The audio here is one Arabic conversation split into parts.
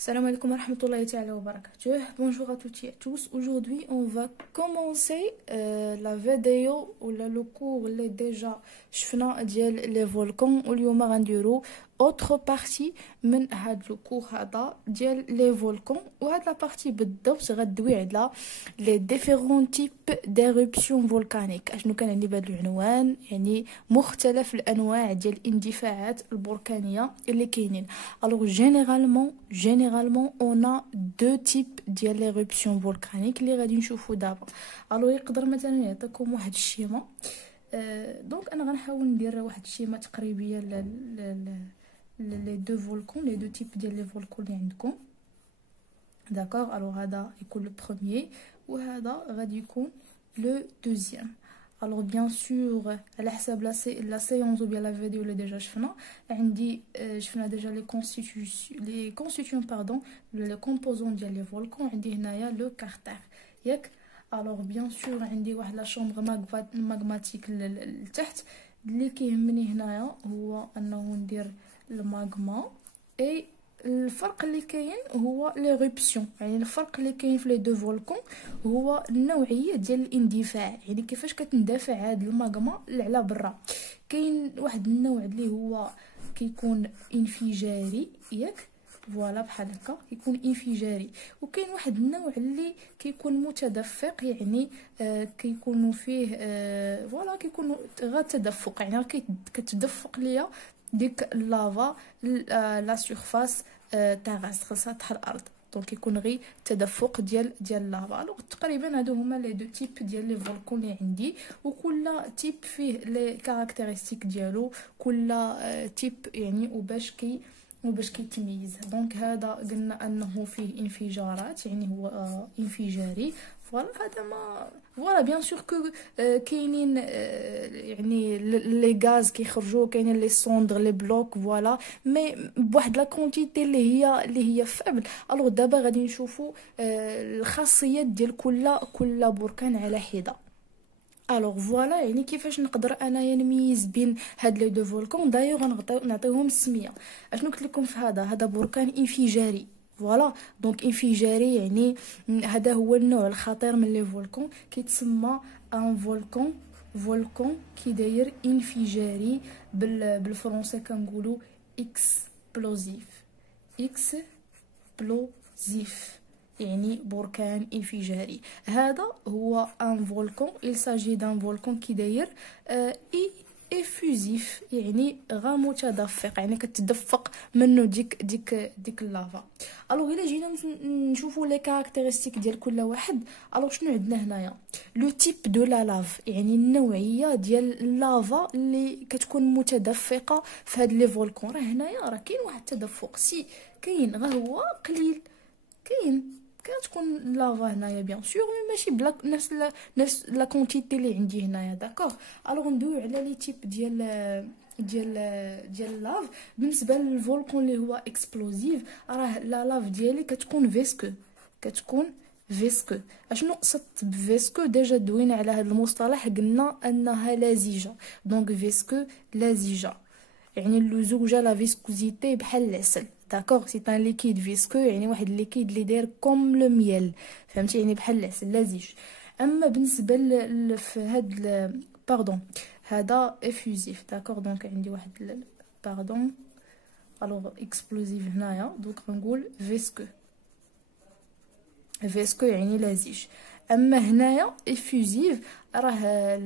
Salam alaikum wa rahmatullahi ta'ala wa barakatuh. Bonjour à toutes et à tous. Aujourd'hui, on va commencer la vidéo ou le cours اللي déjà شفنا ديال les volcans واليوم غنديرو autre partie من هاد لو كور هذا ديال les volcans وهاد لا بارتي بالضبط غدوي على les différents types d'éruptions volcaniques. اشنو كنعني بهاد العنوان؟ يعني مختلف الانواع ديال الاندفاعات البركانيه اللي كاينين. Alors généralement on a deux types ديال l'éruption volcanique اللي غادي نشوفو دابا. Alors يقدر مثلا يعطيكم واحد الشيما. دونك انا غنحاول ندير واحد الشيما تقريبيه les deux volcans, les deux types ديال les volcans اللي عندكم. d'accord. alors هذا يكون le premier وهذا غادي يكون le deuxième. alors bien sûr على حساب la séance ou bien la vidéo اللي ديجا شفنا عندي شفنا ديجا les constituants pardon les composants ديال les volcans. عندي هنايا le carter ياك. alors bien sûr عندي واحد لا شومبر ماغماتيك لتحت. اللي كيهمني هنايا هو انه ندير الماغما اي الفرق اللي كاين هو ليرuption. يعني الفرق اللي كاين في لي دو فولكون هو النوعيه ديال الاندفاع، يعني كيفاش كتندفع هاد الماغما على برا. كاين واحد النوع اللي هو كيكون انفجاري ياك، فوالا بحال هكا كيكون انفجاري. وكاين واحد النوع اللي كيكون متدفق، يعني كيكون فيه فوالا كيكون غير تدفق، يعني كتدفق ليا ديك اللافا لا سيرفاس تاغاس سطح الارض. دونك يكون غير تدفق ديال اللافا. الوغ تقريبا هادو هما لي دو تيب ديال لي فولكون اللي عندي، وكل تيب فيه لي كاركتيرستيك ديالو، كل تيب يعني وباش كيتميز. دونك هذا قلنا انه فيه انفجارات، يعني هو انفجاري. فوالا هذا ما فوالا بيان سور كو كاينين يعني لي غاز كيخرجوا، كاينين لي سوندر لي بلوك فوالا، مي بواحد لا كونتيتي اللي هي فابل. الوغ دابا غادي نشوفوا الخاصيات ديال كل بركان على حده. الوغ فوالا يعني كيفاش نقدر انايا نميز بين هاد لي دو فولكان. دايوغ نعطيوهم السميه. اشنو قلت لكم في هذا بركان انفجاري. فوالا دونك انفجاري يعني هذا هو النوع الخطير من لي فولكان، كيتسمى ان فولكان كي داير انفجاري. بالفرنسي كنقولوا اكسبلوزيف، يعني بركان انفجاري. هذا هو ان فولكان. il s'agit d'un volcan كي داير افوزيف، يعني غير متدفق، يعني كتدفق منه ديك اللافا. الوغ الا جينا نشوفوا لي كاركتيرستيك ديال كل واحد. الوغ شنو عندنا هنايا؟ لو تيب دو لا لاف، يعني النوعيه ديال اللافا اللي كتكون متدفقه في هاد لي فولكان. راه هنايا راه كاين واحد التدفق، سي كاين غير هو قليل، كتكون لافا هنايا بيان سور، مي ماشي بلا نفس لا كونتيتي اللي عندي هنايا. داكوغ. الوغ ندويو على لي تيب ديال لاف. بالنسبه للفولكان اللي هو اكسبلوزيف، راه لا لاف ديالي كتكون فيسكو. اشنو قصدت بفيسكو؟ ديجا دوينا على هذا المصطلح، قلنا انها لزجه. دونك فيسكو لزجه، يعني اللزوجه لا فيسكوزيتي بحال العسل. داكوغ. سي ان ليكيد فيسكو، يعني واحد الليكيد اللي داير كوم لو ميل، فهمتي؟ يعني بحال العسل لزج. اما بالنسبه في هاد باردون هذا افوزيف. داكوغ. دونك عندي واحد باردون. الوغ اكسبلوزيف هنايا، دونك غنقول فيسكو يعني لزج. اما هنايا افوزيف راه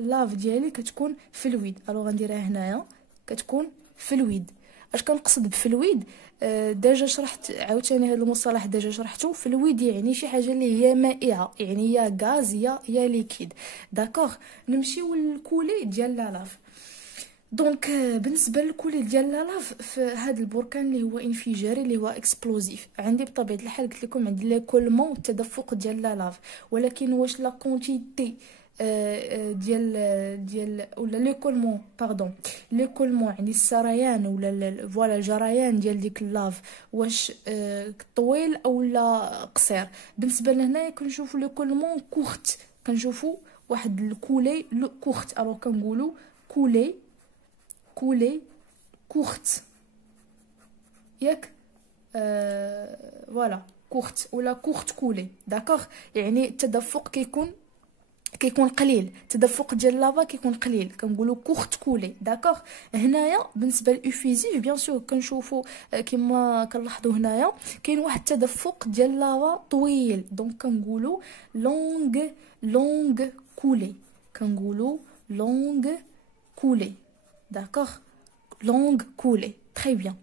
لاف ديالي كتكون فلويد. الوغ غنديرها هنايا كتكون فلويد. اش كنقصد بفلويد؟ ديجا شرحت عاوتاني هذا المصطلح، ديجا شرحته. فلويد يعني شي حاجه اللي هي مائعه، يعني يا غاز يا ليكيد. داكوغ. نمشيو للكولي ديال لالاف. دونك بالنسبه للكولي ديال لالاف في هذا البركان اللي هو انفجاري اللي هو اكسبلوزيف، عندي بطبيعه الحال قلت لكم عندي ليكولمون التدفق ديال لالاف. ولكن واش لا كونتيتي ديال ولا ليكولمون باردون ليكولمون يعني السريان ولا فوالا الجريان ديال ديك اللاف، واش طويل او لا قصير؟ بالنسبه لهنايا كنشوفوا ليكولمون كورت، كنشوفوا واحد الكولي كورت. الو كنقولوا كولي كورت ياك. فوالا كورت ولا كورت كولي. داكوغ، يعني التدفق كيكون قليل، التدفق ديال لافا كيكون قليل، كنقولوا كورت كولي. داكوغ. هنايا بالنسبه للافيزيف بيان سور كنشوفوا كما كنلاحظوا هنايا كاين واحد التدفق ديال لافا طويل، دونك كنقولوا لونغ كولي، كنقولوا لونغ كولي. داكوغ، لونغ كولي. تري بيان.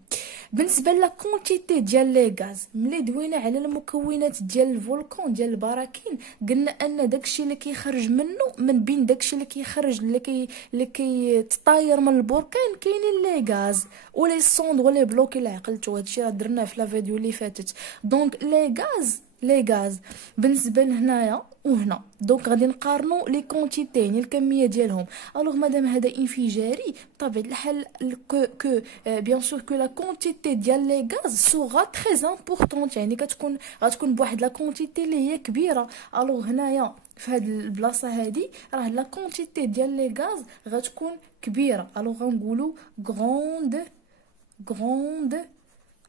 بالنسبه لا كونتيتي ديال لي غاز، ملي دوينا على المكونات ديال الفولكان ديال البراكين، قلنا ان داكشي اللي كيخرج منه من بين داكشي اللي كيخرج اللي كيتطاير من البركان كاينين لي غاز ولي سوند ولي بلوك. الا عقلتوا هادشي راه درناه في لا فيديو اللي فاتت. دونك لي غاز بالنسبه لهنايا وهنا، دونك غادي نقارنوا لي كونتيتي يعني الكميه ديالهم. الوغ مادام هذا انفجاري بطبيعه الحال كو بيان سور كو لا كونتيتي ديال لي غاز سوغا تري امبورطونط، يعني غتكون بواحد لا كونتيتي اللي هي كبيره. الوغ هنايا في هاد البلاصه هادي راه لا كونتيتي ديال لي غاز غتكون كبيره. الوغ غنقولوا غروند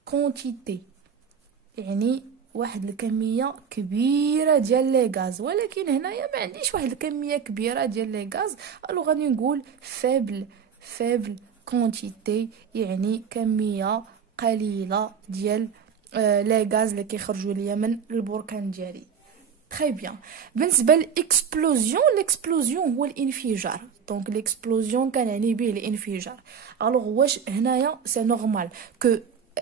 كونتيتي، يعني واحد الكميه كبيره ديال لي غاز. ولكن هنايا ما عنديش واحد الكميه كبيره ديال لي غاز، الو غادي نقول فيبل كونتيتي، يعني كميه قليله ديال لي غاز اللي كيخرجوا ليا من البركان ديالي. تري بيان. بالنسبه للاكسبلوزيون هو الانفجار. دونك ليكسبلوزيون كنعني به الانفجار. الوغ واش هنايا سي نورمال كو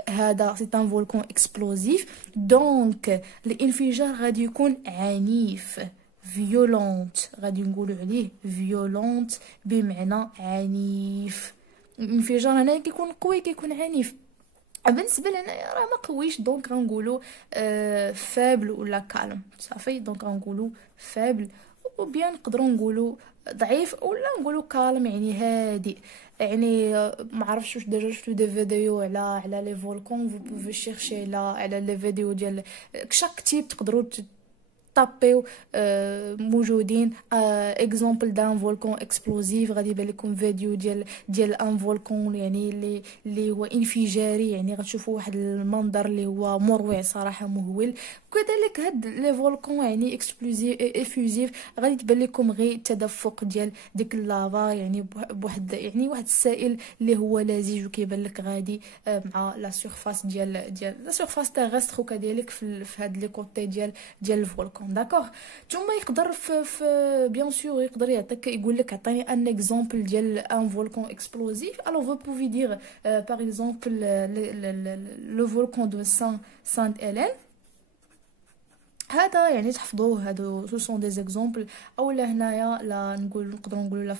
هذا سي ان فولكان اكسبلوزيف، دونك الانفجار غادي يكون عنيف فيولونت، غادي نقولوا عليه فيولونت بمعنى عنيف. الانفجار هنا كيكون قوي كيكون عنيف. بالنسبه لهنايا راه ما قويش، دونك غنقولوا فابل ولا كالم صافي. دونك غنقولوا فابل، وبيان نقدروا نقولوا ضعيف ولا نقولوا كالم يعني هادئ. يعني ما عرفتش واش ديجا شفتوا دي فيديو على لي فولكان، vous pouvez chercher على لي فيديو ديال شاك تيب تقدروا طابيو موجودين اكزامبل دان فولكان اكسبلوزيف. غادي يبان لكم فيديو ديال ان فولكان يعني اللي هو انفجاري، يعني غتشوفوا واحد المنظر اللي هو مروع صراحه مهول. وكذلك هاد لي فولكان يعني اكسبلوزيف افوزيف غادي تبان لكم غير التدفق ديال ديك اللافا، يعني بواحد يعني واحد السائل اللي هو لزج وكيبان لك غادي مع لا سيرفاس ديال لا سيرفاس تيرستر، وكذلك في هاد لي كوتي ديال الفولكان. داكوغ. ثم يقدر في بيان سور يقدر يعطيك يقول لك عطيني ان اكزامبل ديال ان فولكان اكسبلوزيف. الو فو بوفي دير باغ اكزامبل لو فولكان دو سانت هيلين. هذا يعني تحفظوه، هادو سو سون دي زيكزامبل. اولا هنايا لا نقدروا نقولوا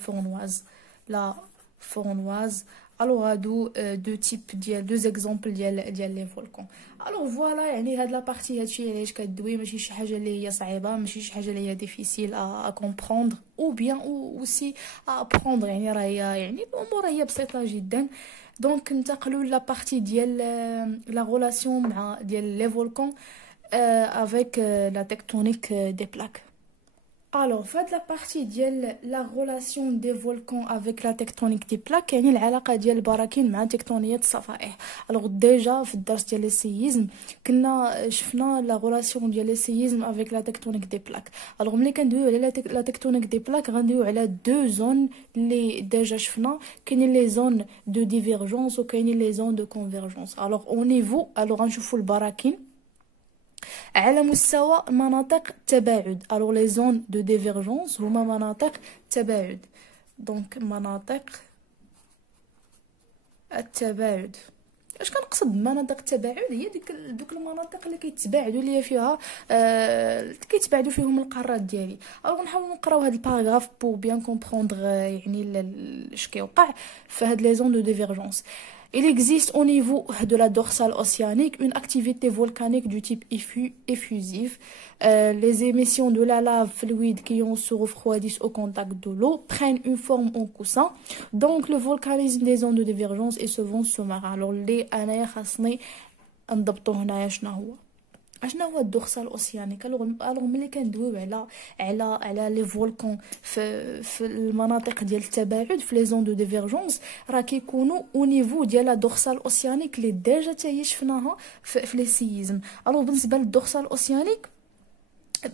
لا فورنواز. الو هادو دو تيب دو زيكزامبل ديال لي فولكان. الو فوالا، يعني هاد لا بارتي هادشي علاش كدوي، ماشي شي حاجه اللي هي صعيبه، ماشي شي حاجه اللي هي ديفيسيل ا كومبروندر او بيان او سي ا ابروندر، يعني راه هي يعني الامور هي بسيطه جدا. دونك ننتقلوا لا بارتي ديال لا ريلاسيون مع ديال لي فولكان avec la tectonique des plaques. Alors, فهاد لا بارتي ديال لا ريلاسيون دي فولكان افيك لا تكتونيك دي بلاك، يعني العلاقه ديال البراكين مع تكتونيات الصفائح. الوغ ديجا في الدرس ديال السيزم كنا شفنا لا ريلاسيون ديال السيزم افيك لا تكتونيك دي بلاك. الوغ ملي كندويو على لا تكتونيك دي بلاك غندويو على دو زون اللي ديجا شفنا، كاينين لي زون دو ديفيرجونس وكاينين لي زون دو كونفيرجونس. الوغ او نيفو غنشوفوا البراكين على مستوى مناطق التباعد. الوغ لي زون دو ديفيرجونس هما مناطق التباعد. دونك مناطق التباعد، اش كنقصد بمناطق التباعد؟ هي دوك المناطق اللي كيتباعدوا اللي فيها كيتباعدوا فيهم القارات ديالي. الوغ نحاول نقراو هاد الباراغراف بور بيان كومبروندر يعني اش كيوقع في هاد لي زون دو ديفيرجونس. Il existe au niveau de la dorsale océanique une activité volcanique du type effusif. Les émissions de la lave fluide qui se refroidissent au contact de l'eau prennent une forme en coussin. Donc le volcanisme des zones de divergence et ce vent sous-marin. Alors les أنايا خاصني نضبطو هنايا شنو هو. اشنا هو الدوغسال اوسيانيك؟ الوغ ملي كندويو على لي فولكان في المناطق ديال التباعد في لي زون دو ديفيرجونس، راه كيكونوا او نيفو ديال لا دوغسال اوسيانيك اللي ديجا حتى هي شفناها في لي سيزم. الوغ بالنسبه للدوغسال اوسيانيك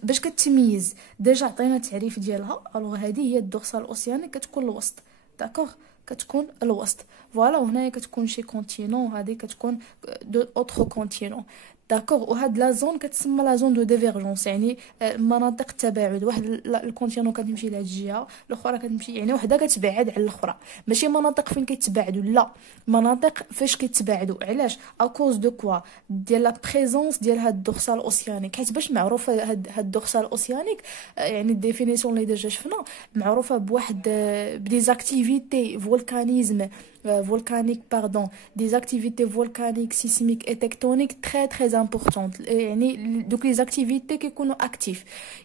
باش كتميز ديجا عطينا التعريف ديالها. الوغ هذه هي الدوغسال اوسيانيك، كتكون الوسط، داكوغ، كتكون الوسط. فوالا، وهنايا كتكون شي كونتينون، هذه كتكون دو اوتر كونتينون، داكوغ. وهاد لا زون كتسمى لا زون دو ديفيرجونس، يعني مناطق التباعد. واحد الكونتينون كتمشي لهاد الجهه، الاخرى كتمشي، يعني وحده كتبعد على الاخرى، ماشي مناطق فين كيتباعدوا، لا، مناطق فاش كيتباعدوا. علاش؟ اكوز دو كوا ديال لا بريزونس ديال هاد الدوغسال اوسيانيك. حيت باش معروفه هاد الدوغسال اوسيانيك، يعني الديفينيسيون اللي ديجا شفنا، معروفه بواحد بديزاكتيفيتي فولكانيزم volcanique, pardon, des activités volcaniques, sismiques et tectoniques très très importantes. يعني دوك les activités كيكونوا actifs،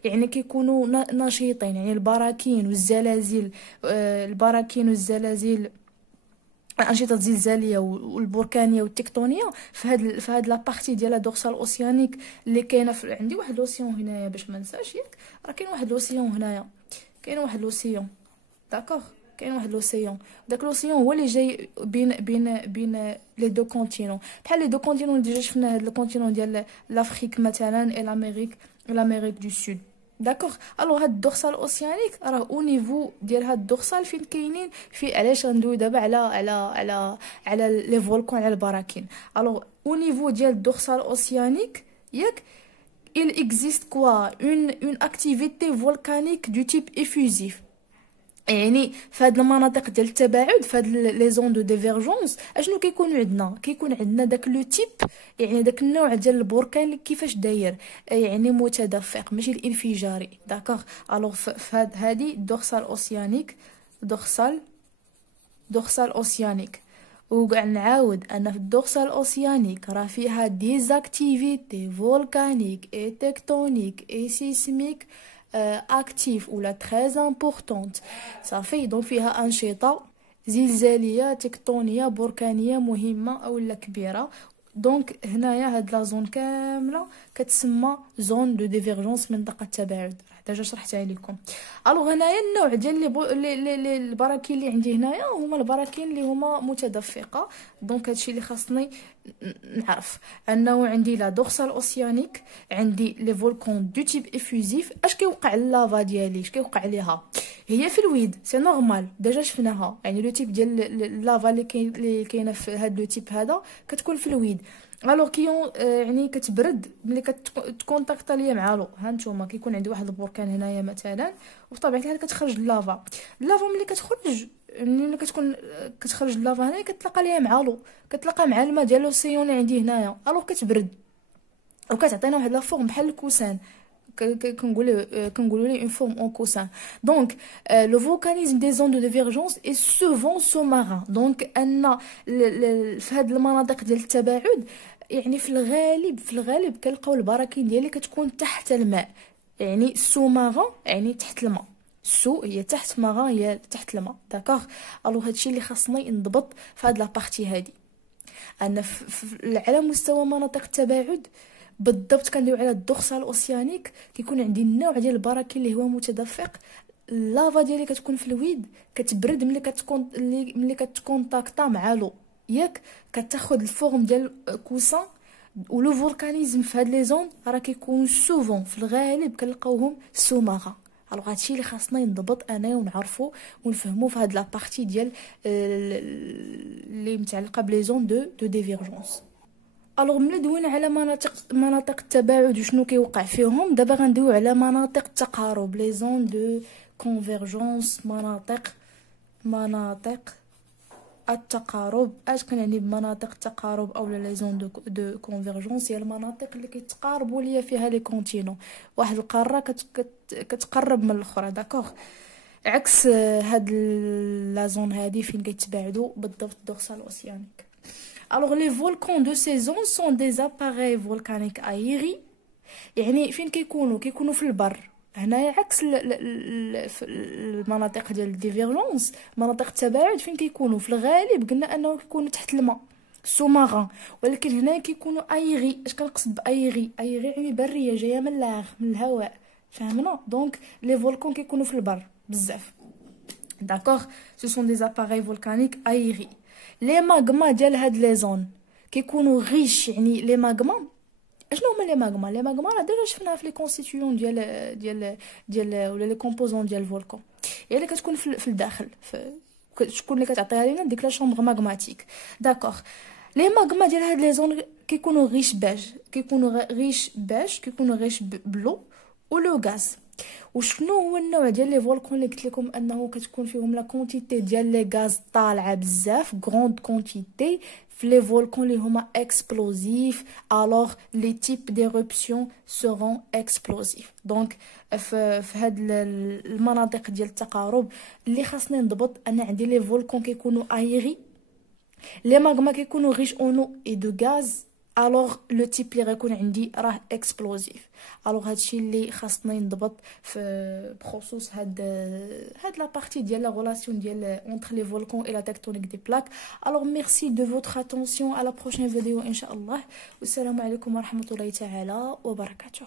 يعني كيكونوا نشيطين، يعني البراكين والزلازل، الأنشطة الزلزالية والبركانية والتكتونية في هاد لا بارتي ديال الدوغسال اوسيانيك اللي كاينه عندي واحد لوسيون هنايا باش ما نساش ياك، راه كاين واحد لوسيون هنايا، كاين واحد لوسيون، داكوغ، كاين واحد لوسيون. داك لوسيون هو اللي جاي بين لي دو كونتينون، بحال لي دو كونتينون اللي ديجا شفنا. هاد الكونتينون ديال لافريك مثلا اي لامريك دو سود، داكوغ. الوغ هاد الدوغسال اوسيانيك راه او نيفو ديال هاد الدوغسال فين كاينين في. علاش غندوي دابا على لي فولكان، على البراكين؟ الوغ او نيفو ديال الدوغسال اوسيانيك ياك، il existe quoi une activité volcanique du type effusif. يعني في هاد المناطق ديال التباعد، في هاد لي زون دو ديفيرجونس، اشنو كيكون عندنا داك لو تيب، يعني داك النوع ديال البركان كيفاش داير، يعني متدفق ماشي الانفجاري، داكوغ. الوغ في هادي دوغسال اوسيانيك، دوغسال اوسيانيك. وكاع نعاود انا في الدوغسال اوسيانيك راه فيها ديزاكتيفيتي فولكانيك اي تكتونيك اي سيسميك اكتيف ولا تري امبورطونت، صافي. دونك فيها انشطه زلزاليه تكتونيه بركانيه مهمه اولا كبيره. دونك هنايا هاد لا زون كامله كتسمى زون دو ديفيرجونس، منطقه التباعد، ديجا شرحتها لكم. الوغ هنايا النوع ديال لي البراكين اللي عندي هنايا هما البراكين اللي هما متدفقه. دونك هادشي اللي خاصني نعرف، انه عندي لا دوغسال اوسيانيك، عندي لي فولكون دو تيب افوزيف. اش كيوقع للافا ديالي؟ اش كيوقع ليها؟ هي في الويد سي نورمال، ديجا شفناها، يعني لو تيب ديال اللافا اللي كاينه في هاد لو تيب هذا كتكون في الويد. الوغ كيون يعني كتبرد ملي كتكونتاكتا ليا مع لو. ها نتوما كيكون عندي واحد البركان هنايا مثلا، وبطبيعه الحال كتخرج اللافا ملي كتكون كتخرج اللافا هنايا كتلقى ليا مع لو، كتلقى مع الماء ديال لوسيون اللي عندي هنايا. الوغ كتبرد وكتعطينا واحد لا فورم بحال الكوسان، كنقولوا لي اون فورم اون كوسان. دونك لو فولكانيزم دي زون دو ديفيرجونس اي سوفون سو-مارين. دونك ان في هاد المناطق ديال التباعد، يعني في الغالب كنلقاو البراكين ديالي كتكون تحت الماء، يعني سو-مارين يعني تحت الماء، سو هي تحت، مارين هي تحت الماء، داكوغ. الو هادشي اللي خاصني نضبط في هاد لابارتي هادي، ان على مستوى مناطق التباعد بالضبط كندويو على الدوغسال اوسيانيك. كيكون عندي النوع ديال البراكين اللي هو متدفق، اللافا ديالي كتكون في الويد، كتبرد ملي كتكونتاكطا مع لو ياك، كتاخذ الفورم ديال كوسان. ولو فولكانيزم في هاد لي زون راه كيكون سوفون في الغالب كنلقاوهم سو-مارين. الوغ هادشي اللي خاصنا نضبط انايا ونعرفو ونفهمو في هاد لابارتي ديال اللي متعلقه بلي زون دو ديفيرجونس. الوغ ملي دوينا على مناطق التباعد وشنو كيوقع فيهم، دابا غندويو على مناطق التقارب، لي زون دو كونفيرجونس، مناطق التقارب. اش كنعني بمناطق التقارب او لي زون دو كونفيرجونس؟ هي المناطق اللي كيتقاربوا ليا فيها لي كونتينو، واحد القاره كتقرب من الاخرى، داكوغ. عكس هاد لا زون هادي فين كيتباعدوا بالضبط دوغسال اوسيانيك. Alors les volcans de saison sont des appareils volcaniques aériens، يعني فين كيكونوا في البر. هنايا عكس المناطق ديال الديفيرجونس، مناطق التباعد فين كيكونوا في الغالب قلنا انه كيكونوا تحت الماء، سوماران. ولكن هنا كيكونوا ايغي. اش كنقصد بايغي؟ ايغي يعني بريه جايه من لاغ، من الهواء، فهمنا؟ دونك لي فولكون كيكونوا في البر بزاف. داكوغ، سو سون دي زاباري فولكانيك ايغي. لي ماغما ديال هاد لي زون كيكونوا غيش، يعني لي ماغما اشنو هما لي ماغما؟ لي ماغما راه ديجا شفناها في لي كونستيتيون ديال ولا لي كومبوزون ديال الفولكان. هي اللي كتكون في الداخل، شكون اللي كتعطيها لينا؟ ديك لا شومبر ماغماتيك. داكوغ، لي ماغما ديال هاد لي زون كيكونوا غيش باج، كيكونوا غيش بلو ولو غاز. وشنو هو النوع ديال لي فولكون اللي قلت لكم انه كتكون فيهم لا كونتيتي ديال لي غاز طالعه بزاف، غروند كونتيتي؟ في لي فولكون اللي هما اكسبلوزيف، الوغ لي تيب ديروبسيون سيرون اكسبلوزيف. دونك في هاد المناطق ديال التقارب اللي خاصني نضبط، انا عندي لي فولكون كيكونوا ايغي، لي ماغما كيكونوا غيش اونو اي دو غاز، الوغ لو تيب اللي غيكون عندي راه اكسبلوزيف. الوغ هادشي اللي خاصني نضبط في بخصوص هاد لا بارتي ديال لا غولاسيون ديال اونتر لي فولكان اي لا تكتونيك دي بلاك. الوغ ميرسي دو فوتر اتونسيون، على بروشين فيديو ان شاء الله، والسلام عليكم ورحمه الله تعالى وبركاته.